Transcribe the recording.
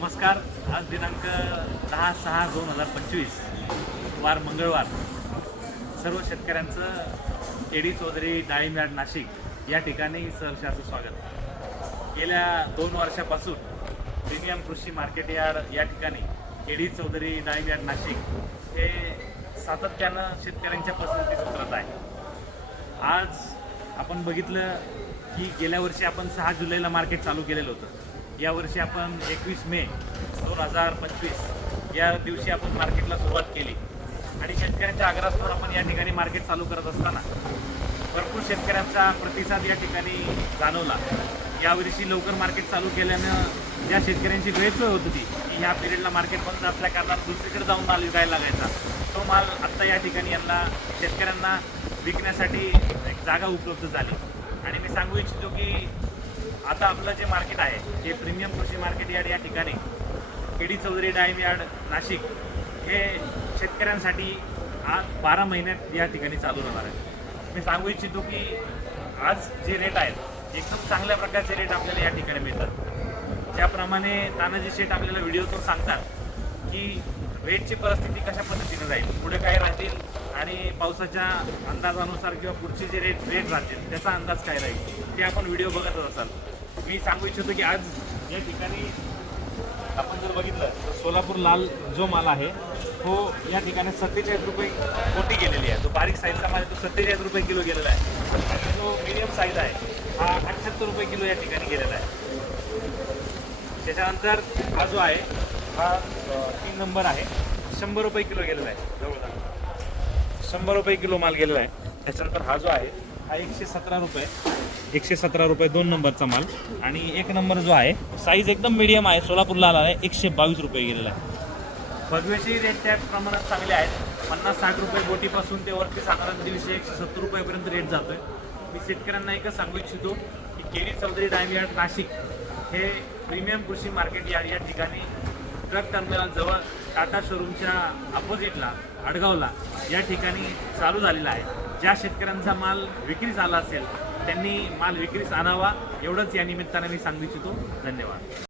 नमस्कार. आज दिनांक 10/6/2025 वार मंगळवार. सर्व शेतकऱ्यांचं केडी चौधरी डाळिंब यार्ड नाशिक या ठिकाणी सहर्षाचं स्वागत. गेल्या 2 वर्षापासून प्रीमियम कृषी मार्केट यार्ड या ठिकाणी केडी चौधरी डाळिंब यार्ड नाशिक हे सातत्यानं शेतकऱ्यांच्या पसंतीस उतरत आहे. आज आपण बघितलं की गेल्या वर्षी आपण 6 जुलैला मार्केट चालू केलेलं होतं. यावर्षी आपण 21 मे 2025 या दिवशी आपण मार्केटला सुरुवात केली आणि शेतकऱ्यांच्या आग्रहास्तवर आपण या ठिकाणी मार्केट चालू करत असताना भरपूर शेतकऱ्यांचा प्रतिसाद या ठिकाणी जाणवला. यावर्षी लवकर मार्केट चालू केल्यानं ज्या शेतकऱ्यांची गैरसोय होत होती की ह्या पिरियडला मार्केट बंद असल्या कारणानं दुसरीकडे जाऊन माल विकायला लागायचा, तो माल आत्ता या ठिकाणी यांना शेतकऱ्यांना विकण्यासाठी एक जागा उपलब्ध झाली. आणि मी सांगू इच्छितो की आता आपलं जे मार्केट आहे ते प्रीमियम कृषी मार्केट यार्ड या ठिकाणी केडी चौधरी डाळिंब यार्ड नाशिक हे शेतकऱ्यांसाठी आज 12 महिन्यात या ठिकाणी चालू राहणार आहे. मी सांगू इच्छितो की आज जे रेट आहेत एकदम चांगल्या प्रकारचे रेट आपल्याला या ठिकाणी मिळतात. ज्याप्रमाणे तानाजी शेठ आपल्याला व्हिडिओतून सांगतात की रेटची परिस्थिती कशा पद्धतीने जाईल, पुढे काय राहतील आणि पावसाच्या अंदाजानुसार किंवा पुढचे जे रेट राहतील त्याचा अंदाज काय राहील ते आपण व्हिडिओ बघतच असाल. मी सांगू इच्छितो की आज या ठिकाणी आपण जर बघितलं तर सोलापूर लाल जो माल आहे तो या ठिकाणी 47 रुपये कोटी गेलेली आहे. जो बारीक साईजचा माल आहे तो 47 रुपये किलो गेलेला आहे आणि जो मीडियम साईज आहे हा 78 रुपये किलो या ठिकाणी गेलेला आहे. त्याच्यानंतर हा जो आहे हा 3 नंबर आहे, 100 रुपये किलो गेलेला आहे. जवळजवळ 100 रुपये किलो माल गेलेला आहे. त्याच्यानंतर हा जो आहे हा 117 रुपये 2 नंबरचा माल. आणि 1 नंबर जो आहे साईज एकदम मीडियम आहे, सोलापूरला आला आहे, 122 रुपये गेलेला आहे. भगवेची रेट त्या प्रमाणात चांगले आहेत. 50-60 रुपये बोटीपासून ते वरती साधारण 150-170 रुपयापर्यंत रेट जातोय. मी शेतकऱ्यांना एकच सांगू इच्छितो की केडी चौधरी डाळिंब यार्ड नाशिक हे प्रीमियम कृषी मार्केट यार्ड या ठिकाणी ट्रक टर्मिनल जवळ टाटा शोरूमच्या अपोजिटला आडगावला या ठिकाणी चालू झालेला आहे. ज्या शेतकऱ्यांचा माल विक्रीस आला असेल त्यांनी माल विक्रीस आणावा एवढंच या निमित्ताने मी सांगू इच्छितो. धन्यवाद.